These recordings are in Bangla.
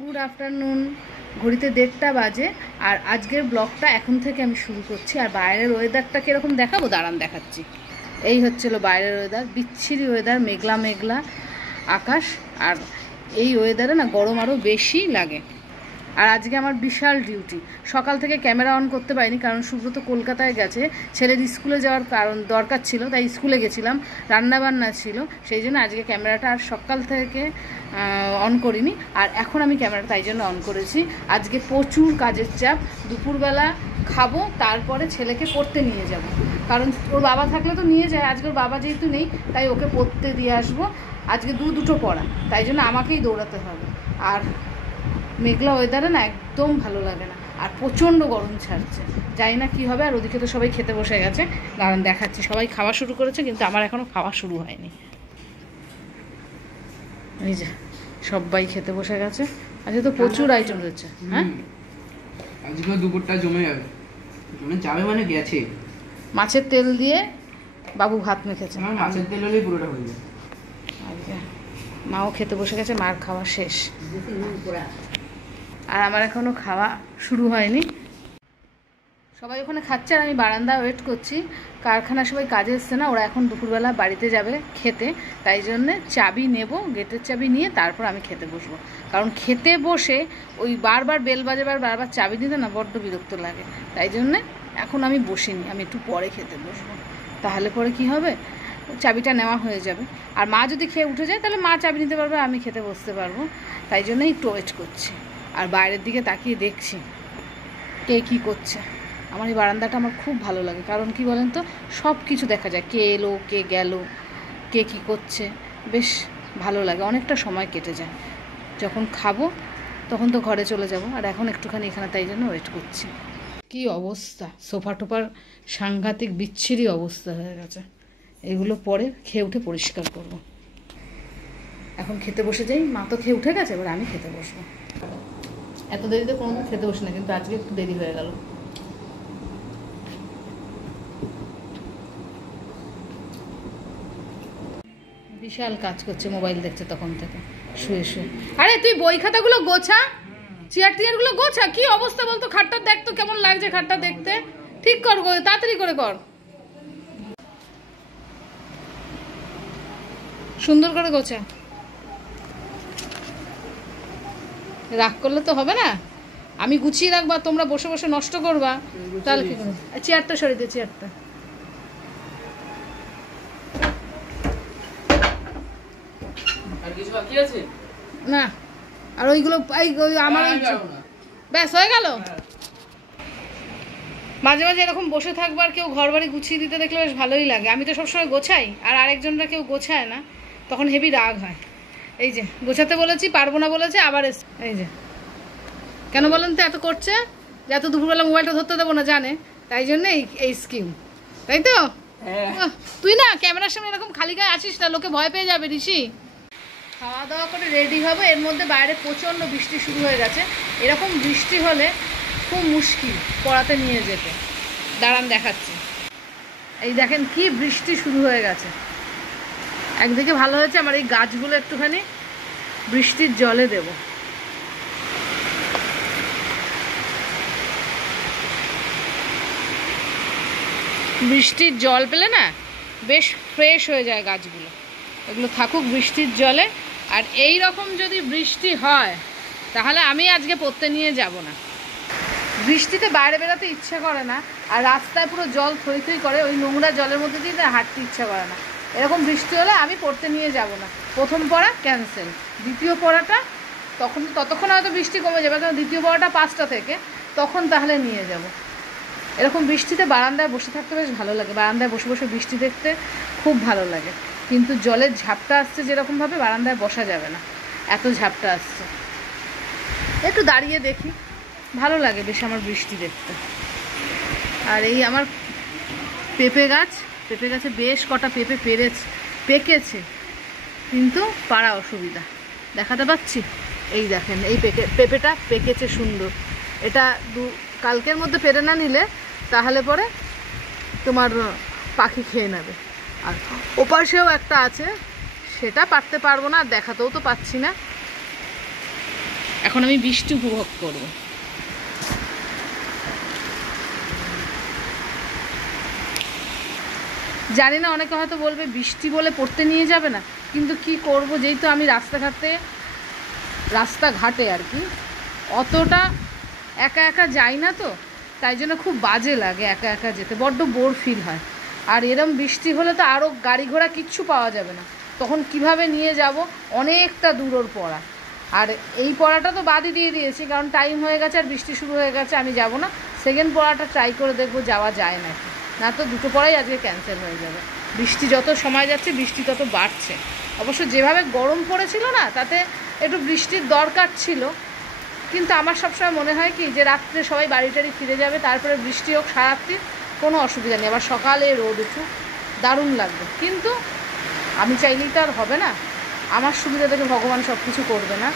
Good afternoon. ঘড়িতে 1:30টা বাজে আর আজকের ব্লগটা এখন থেকে আমি শুরু করছি। আর বাইরের ওয়েদারটা কীরকম দেখাবো, দাঁড়ান দেখাচ্ছি। এই হচ্ছিল বাইরের ওয়েদার, বিচ্ছিরি ওয়েদার, মেঘলা মেঘলা আকাশ। আর এই ওয়েদারে না গরম আরও বেশি লাগে। আর আজকে আমার বিশাল ডিউটি, সকাল থেকে ক্যামেরা অন করতে পারিনি কারণ সুব্রত কলকাতায় গেছে, ছেলের স্কুলে যাওয়ার কারণ দরকার ছিল, তাই স্কুলে গেছিলাম, রান্নাবান্না ছিল, সেই জন্য আজকে ক্যামেরাটা আর সকাল থেকে অন করিনি। আর এখন আমি ক্যামেরাটা তাই জন্য অন করেছি। আজকে প্রচুর কাজের চাপ, দুপুরবেলা খাবো, তারপরে ছেলেকে পড়তে নিয়ে যাব, কারণ ওর বাবা থাকলে তো নিয়ে যায়, আজকে ওর বাবা যেহেতু নেই তাই ওকে পড়তে দিয়ে আসবো। আজকে দুটো পড়া, তাই জন্য আমাকেই দৌড়াতে হবে। আর মেঘলা ওয়েদারে না একদম ভালো লাগে না, আর প্রচণ্ড গরম ছাড়ছে, জানি না কী হবে। আর ওদিকে তো সবাই খেতে বসে গেছে, দাঁড়ান দেখাচ্ছি। সবাই খাওয়া শুরু করেছে কিন্তু আমার এখনও খাওয়া শুরু হয়নি। এই যে সবাই খেতে বসে গেছে। আজকে তো প্রচুর আইটেম রয়েছে। হ্যাঁ, আজকে দুপুরটা জমে যাবে, জমে যাবে মানে গেছে। মাছের তেল দিয়ে বাবু ভাত মেখেছে, আমার মাছের তেল হলেই পুরোটা হয়ে যাবে। আজকে মাও খেতে বসে গেছে, মার খাওয়া শেষ, আর আমার এখনও খাওয়া শুরু হয়নি। সবাই ওখানে খাচ্ছে আর আমি বারান্দায় ওয়েট করছি। কারখানা সবাই কাজে এসছে না, ওরা এখন দুপুরবেলা বাড়িতে যাবে খেতে, তাই জন্যে চাবি নেব, গেটের চাবি নিয়ে তারপর আমি খেতে বসবো। কারণ খেতে বসে ওই বারবার বেল বাজাবার বারবার চাবি দিতে না বড্ড বিরক্ত লাগে, তাই জন্যে এখন আমি বসিনি, আমি একটু পরে খেতে বসবো। তাহলে পরে কি হবে, চাবিটা নেওয়া হয়ে যাবে। আর মা যদি খেয়ে উঠে যায় তাহলে মা চাবি নিতে পারবে, আমি খেতে বসতে পারবো, তাই জন্যই একটু ওয়েট করছি। আর বাইরের দিকে তাকিয়ে দেখছি কে কী করছে। আমার এই বারান্দাটা আমার খুব ভালো লাগে, কারণ কি বলেন তো, সব কিছু দেখা যায়, কে এলো কে গেল, কে কী করছে, বেশ ভালো লাগে, অনেকটা সময় কেটে যায়। যখন খাবো তখন তো ঘরে চলে যাব, আর এখন একটুখানি এখানে তাই জন্য ওয়েট করছি। কি অবস্থা, সোফা টোফার সাংঘাতিক বিচ্ছিরি অবস্থা হয়ে গেছে, এগুলো পরে খেয়ে উঠে পরিষ্কার করব। এখন খেতে বসে যাই, মা তো খেয়ে উঠে গেছে, এবার আমি খেতে বসবো। এত দেরিতে কোনোদিন খেতে বসি না, কিন্তু আজকে একটু দেরি হয়ে গেল। বিশাল কাজ করছে, মোবাইল দেখছে তখন থেকে শুয়ে শুয়ে। আরে তুই বই খাতাগুলো গোছা, চেয়ার টিয়ারগুলো গোছা। কি অবস্থা বলতো, খাটটা দেখ তো কেমন লাগছে, খাটটা দেখতে ঠিক কর, তাড়াতাড়ি করে কর, সুন্দর করে গোছা। রাগ করলে তো হবে না, আমি গুছিয়ে রাখবা, তোমরা বসে বসে নষ্ট করবা, তাহলে কি করে। চেয়ারটা সরিয়ে দে, চেয়ারটা। আর কিছু বাকি আছে না, আর ওইগুলো আমার ব্যাস হয়ে গেল। মাঝে মাঝে এরকম বসে থাকবার, কেউ ঘর বাড়ি গুছিয়ে দিতে দেখলে বেশ ভালোই লাগে। আমি তো সবসময় গোছাই, আর আরেকজনরা কেউ গোছায় না, তখন হেভি রাগ হয়। এই যে গোছাতে বলেছি, পারবো না বলেছে, আবার এই যে কেন বলেন তো, এত করছে যে এত দুপুরবেলা মোবাইলটা ধরতে দেবো না জানে, তাই জন্য এই স্কিম, তাই তো। তুই না ক্যামেরার সামনে এরকম খালি গায়ে আসিস না, লোকে ভয় পেয়ে যাবে। ঋষি খাওয়া দাওয়া করে রেডি হবে, এর মধ্যে বাইরে প্রচণ্ড বৃষ্টি শুরু হয়ে গেছে। এরকম বৃষ্টি হলে খুব মুশকিল পড়াতে নিয়ে যেতে। দাঁড়ান দেখাচ্ছি। এই দেখেন কি বৃষ্টি শুরু হয়ে গেছে। একদিকে ভালো হয়েছে, আমার এই গাছগুলো একটুখানি বৃষ্টির জলে দেব। বৃষ্টির জল পেলে না বেশ ফ্রেশ হয়ে যায় গাছগুলো, এগুলো থাকুক বৃষ্টির জলে। আর এই রকম যদি বৃষ্টি হয় তাহলে আমি আজকে পড়তে নিয়ে যাব না। বৃষ্টিতে বাইরে বেরোতে ইচ্ছা করে না, আর রাস্তায় পুরো জল থই থই করে, ওই নোংরা জলের মধ্যে দিয়ে হাঁটতে ইচ্ছা করে না। এরকম বৃষ্টি হলে আমি পড়তে নিয়ে যাব না। প্রথম পড়া ক্যান্সেল, দ্বিতীয় পড়াটা ততক্ষণ হয়তো বৃষ্টি কমে যাবে, কারণ দ্বিতীয় পড়াটা 5টা থেকে, তখন তাহলে নিয়ে যাব। এরকম বৃষ্টিতে বারান্দায় বসে থাকতে বেশ ভালো লাগে, বারান্দায় বসে বসে বৃষ্টি দেখতে খুব ভালো লাগে। কিন্তু জলের ঝাপটা আসছে যেরকমভাবে, বারান্দায় বসা যাবে না, এত ঝাপটা আসছে। একটু দাঁড়িয়ে দেখি, ভালো লাগে বেশ আমার বৃষ্টি দেখতে। আর এই আমার পেঁপে গাছে বেশ কটা পেঁপে পেকেছে, কিন্তু পাড়া অসুবিধা, দেখাতে পাচ্ছি। এই দেখেন, এই পেঁপেটা পেকেছে সুন্দর। এটা কালকের মধ্যে পেরে না নিলে তাহলে পরে তোমার পাখি খেয়ে নেবে। আর ওপাশেও একটা আছে, সেটা পারতে পারবো না, দেখাতেও তো পাচ্ছি না। এখন আমি বৃষ্টি উপভোগ করব। জানি না, অনেকে হয়তো বলবে বৃষ্টি বলে পড়তে নিয়ে যাবে না, কিন্তু কি করব, যেহেতু আমি রাস্তাঘাটে আর কি অতটা একা একা যাই না, তো তাই জন্য খুব বাজে লাগে একা একা যেতে, বড্ড বোর ফিল হয়। আর এরম বৃষ্টি হলে তো আরও গাড়ি ঘোড়া কিচ্ছু পাওয়া যাবে না, তখন কিভাবে নিয়ে যাব, অনেকটা দূরের পড়া। আর এই পড়াটা তো বাদই দিয়ে দিয়েছি, কারণ টাইম হয়ে গেছে আর বৃষ্টি শুরু হয়ে গেছে, আমি যাব না। সেকেন্ড পড়াটা ট্রাই করে দেখবো যাওয়া যায় নাকি, না তো দুটো পড়াই আজকে ক্যান্সেল হয়ে যাবে। বৃষ্টি যত সময় যাচ্ছে বৃষ্টি তত বাড়ছে। অবশ্য যেভাবে গরম পড়েছিল না, তাতে একটু বৃষ্টির দরকার ছিল, কিন্তু আমার সবসময় মনে হয় কি যে রাত্রে সবাই বাড়ি টাড়ি ফিরে যাবে, তারপরে বৃষ্টি হোক সারাত্রি, কোনো অসুবিধা নেই, আবার সকালে রোদ উঠুক, দারুণ লাগবে। কিন্তু আমি চাইলেই তো আর হবে না, আমার সুবিধা থেকে ভগবান সব কিছু করবে না।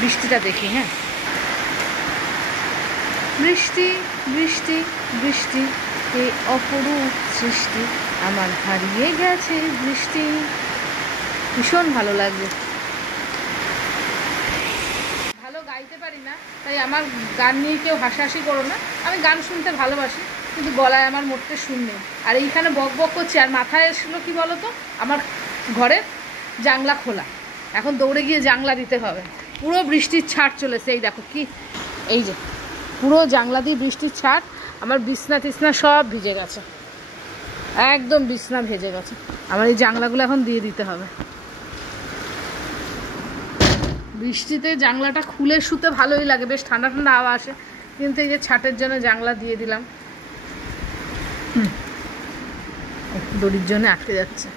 বৃষ্টিটা দেখি। হ্যাঁ, বৃষ্টি বৃষ্টি বৃষ্টি, এই অপরূপ সৃষ্টি, আমার হারিয়ে গেছে বৃষ্টি। ভীষণ ভালো লাগবে। ভালো গাইতে পারি না, তাই আমার গান নিয়ে কেউ হাসাহাসি করো না। আমি গান শুনতে ভালোবাসি, কিন্তু গলায় আমার মোটে সুর নেই। আর এইখানে বক বক করছি, আর মাথায় এসলো কি বলো তো, আমার ঘরের জানলা খোলা, এখন দৌড়ে গিয়ে জানলা দিতে হবে। পুরো বৃষ্টির ছাট চলেছে, এই দেখো কি, এই যে পুরো জানলা দিয়ে বৃষ্টির ছাট, আমার বিছনা টিছনা সব ভিজে গেছে, একদম বিছনা ভেজে গেছে। আমার এই জানলাগুলো এখন দিয়ে দিতে হবে। বৃষ্টিতে জানলাটা খুলে শুতে ভালোই লাগে, বেশ ঠান্ডা ঠান্ডা হাওয়া আসে, কিন্তু এই যে ছাটের জন্য জানলা দিয়ে দিলাম। দড়ির জন্য আটকে যাচ্ছে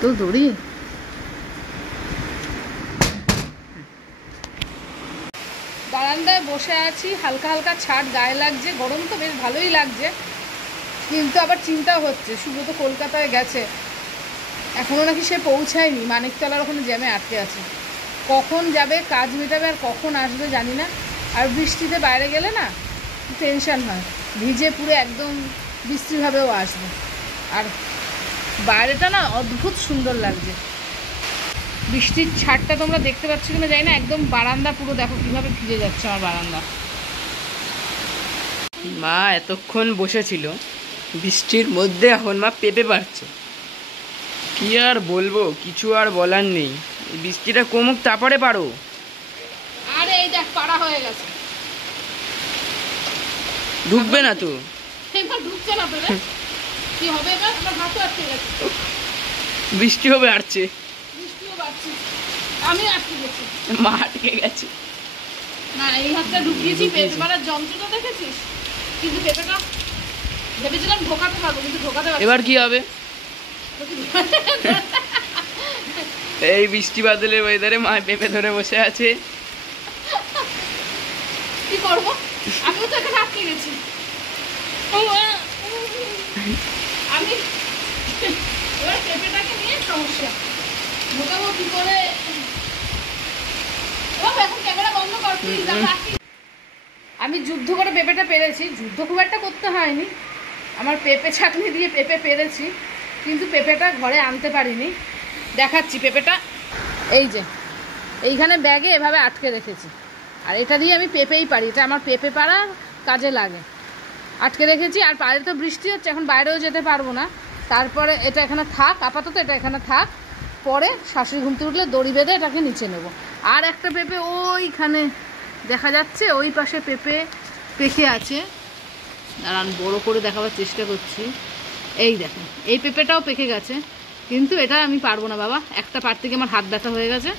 তো দড়ি। বারান্দায় বসে আছি, হালকা হালকা ছাট গায়ে লাগছে, গরম তো বেশ ভালোই লাগছে, কিন্তু আবার চিন্তা হচ্ছে, শুভ তো কলকাতায় গেছে, এখনও নাকি সে পৌঁছায়নি, মানিকতলার ওখানে জ্যামে আটকে আছে, কখন যাবে, কাজ মেটাবে, আর কখন আসবে জানি না। আর বৃষ্টিতে বাইরে গেলে না টেনশান হয়, ভিজে পুরো একদম বিশ্রীভাবেও আসবে। আর বাইরেটা না অদ্ভুত সুন্দর লাগছে। বৃষ্টির ছাড়টা তোমরা দেখতে পাচ্ছ কিনা জানি না, একদম বারান্দা পুরো দেখো কিভাবে ভিজে যাচ্ছে আমার বারান্দা। মা এতক্ষণ বসেছিল বৃষ্টির মধ্যে, এখন মা পেঁপে পারছে। কি আর বলবো, কিছু আর বলার নেই, বৃষ্টিটা কমুক তারপরে পারো। আরে এই দেখ পাড়া হয়ে গেছে, ঢুকবে না তো, এবার ঢুকছে না পেরে, কি হবে এবার, আমার হাতও আটকে গেছে, বৃষ্টি হবে আটছে, বৃষ্টিও বাড়ছে, আমি আটকে গেছি, মা আটকে গেছে। না এই হাতটা ঢুকিয়েছি, পেঁপে মারার যন্ত্রটা দেখেছিস, কিন্তু পেঁপেটা ভেবেছিলাম ঢোকাতে পারবো, কিন্তু ঢোকাতে পারবো। এবার কি হবে? এই বৃষ্টি বাদলের ওয়েদারে মা পেঁপে ধরে বসে আছে, কি করবো, আমিও তো এখানে আটকে গেছি। আমি এবার পেঁপেটাকে নিয়ে সমস্যা, ঢোকাবো কি করে। এখন ক্যামেরা বন্ধ কর প্লিজ। আমি যুদ্ধ করে পেঁপেটা পেরেছি, যুদ্ধ খুব একটা করতে হয়নি, আমার পেঁপে ছাঁকনি দিয়ে পেঁপে পেরেছি, কিন্তু পেঁপেটা ঘরে আনতে পারিনি। দেখাচ্ছি পেঁপেটা, এই যে এইখানে ব্যাগে এভাবে আটকে রেখেছি, আর এটা দিয়ে আমি পেঁপেই পারি, এটা আমার পেঁপে পাড়ার কাজে লাগে। আটকে রেখেছি, আর বাইরে তো বৃষ্টি হচ্ছে, এখন বাইরেও যেতে পারবো না, তারপরে এটা এখানে থাক, আপাতত এটা এখানে থাক, পরে শাশুড়ি ঘুমতে উঠলে দড়ি বেঁধে এটাকে নিচে নেব। আর একটা পেঁপে ওইখানে দেখা যাচ্ছে, ওই পাশে পেঁপে পেকে আছে, দাঁড়ান বড় করে দেখাবার চেষ্টা করছি। এই দেখেন এই পেঁপেটাও পেকে গেছে, কিন্তু এটা আমি পারবো না বাবা, একটা পাড়তে গিয়ে আমার হাত ব্যথা হয়ে গেছে,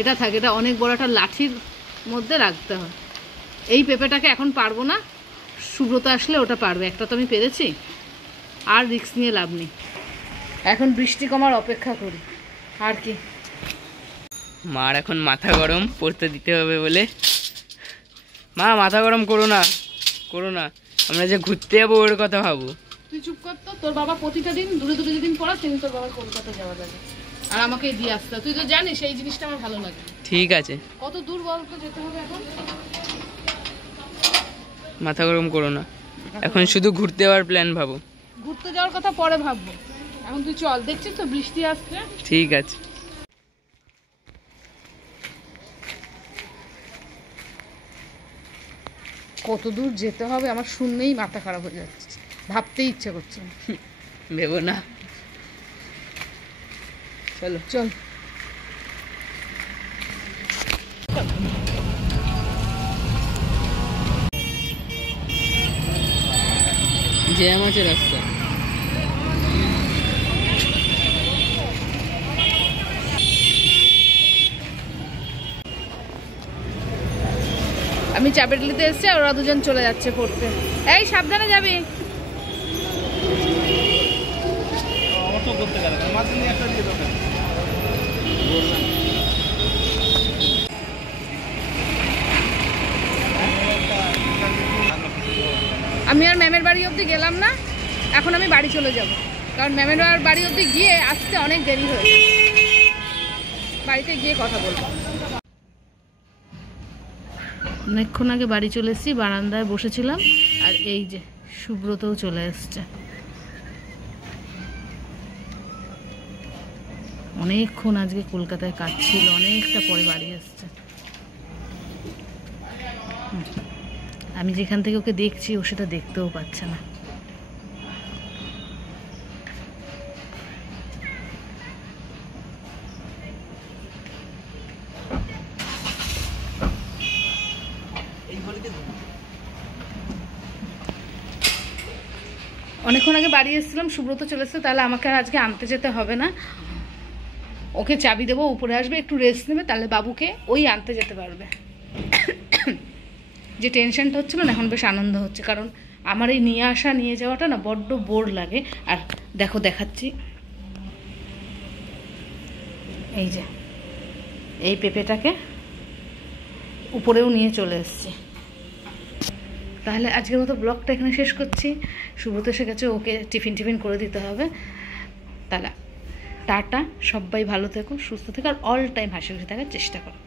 এটা থাকে, এটা অনেক বড় একটা লাঠির মধ্যে রাখতে হয়। এই পেঁপেটাকে এখন পারবো না, সুব্রত আসলে ওটা পারবে, একটা তো আমি পেরেছি, আর রিস্ক নিয়ে লাভ নেই, এখন বৃষ্টি কমার অপেক্ষা করি। আর কি, মার এখন মাথা গরম পড়তে দিতে হবে বলে। মা মাথা গরম করো না, করো না, আমরা যে ঘুরতে যাবো ওর কথা ভাবো। তুই চুপ কর তো, তোর বাবা প্রতিটা দিন দূরে দূরে যেদিন পড়া সেদিন তোর বাবা কলকাতা যাওয়া যাবে, আর আমাকে দিয়ে আসতে, তুই তো জানিস এই জিনিসটা আমার ভালো লাগে। ঠিক আছে, কত দূর বলতো যেতে হবে এখন, মাথা গরম করো না, এখন শুধু ঘুরতে যাওয়ার প্ল্যান ভাবো। ঘুরতে যাওয়ার কথা পরে ভাববো, এখন তুই চল, দেখছিস তো বৃষ্টি আসছে। ঠিক আছে। কত দূর যেতে হবে আমার শুনলেই মাথা খারাপ হয়ে যাচ্ছে, ভাবতেই ইচ্ছে করছে না। ভেবো না, চলো চল। জ্যাম আছে রাস্তা। আমি চাপেটলিতে এসছি, আর ওরা দুজন চলে যাচ্ছে পড়তে। এই সাবধানে যাবি। আমি আর ম্যামের বাড়ি অবধি গেলাম না, এখন আমি বাড়ি চলে যাব, কারণ ম্যামের বাড়ি অবধি গিয়ে আসতে অনেক দেরি হয়ে যায়। বাড়িতে গিয়ে কথা বলবো। অনেকক্ষণ আগে বাড়ি চলে এসেছি, বারান্দায় বসেছিলাম, আর এই যে সুব্রতও চলে এসছে। অনেকক্ষণ আজকে কলকাতায় কাজ ছিল, অনেকটা পরে বাড়ি এসছে। আমি যেখান থেকে ওকে দেখছি ও সেটা দেখতেও পাচ্ছে না। অনেকক্ষণ আগে বাড়ি এসেছিলাম, সুব্রত চলে এসছে, তাহলে আমাকে আর আজকে আনতে যেতে হবে না। ওকে চাবি দেবো, উপরে আসবে, একটু রেস্ট নেবে, তাহলে বাবুকে ওই আনতে যেতে পারবে। যে টেনশনটা হচ্ছিল না, এখন বেশ আনন্দ হচ্ছে, কারণ আমার এই নিয়ে আসা নিয়ে যাওয়াটা না বড্ড বোর লাগে। আর দেখো দেখাচ্ছি, এই যে এই পেঁপেটাকে উপরেও নিয়ে চলে এসছি। তাহলে আজকের মতো ব্লগটা এখানে শেষ করছি। সুব্রত এসে গেছে, ওকে টিফিন করে দিতে হবে। তাহলে টাটা, সবাই ভালো থেকো, সুস্থ থেকো, আর অল টাইম হাসি খুশি থাকার চেষ্টা করো।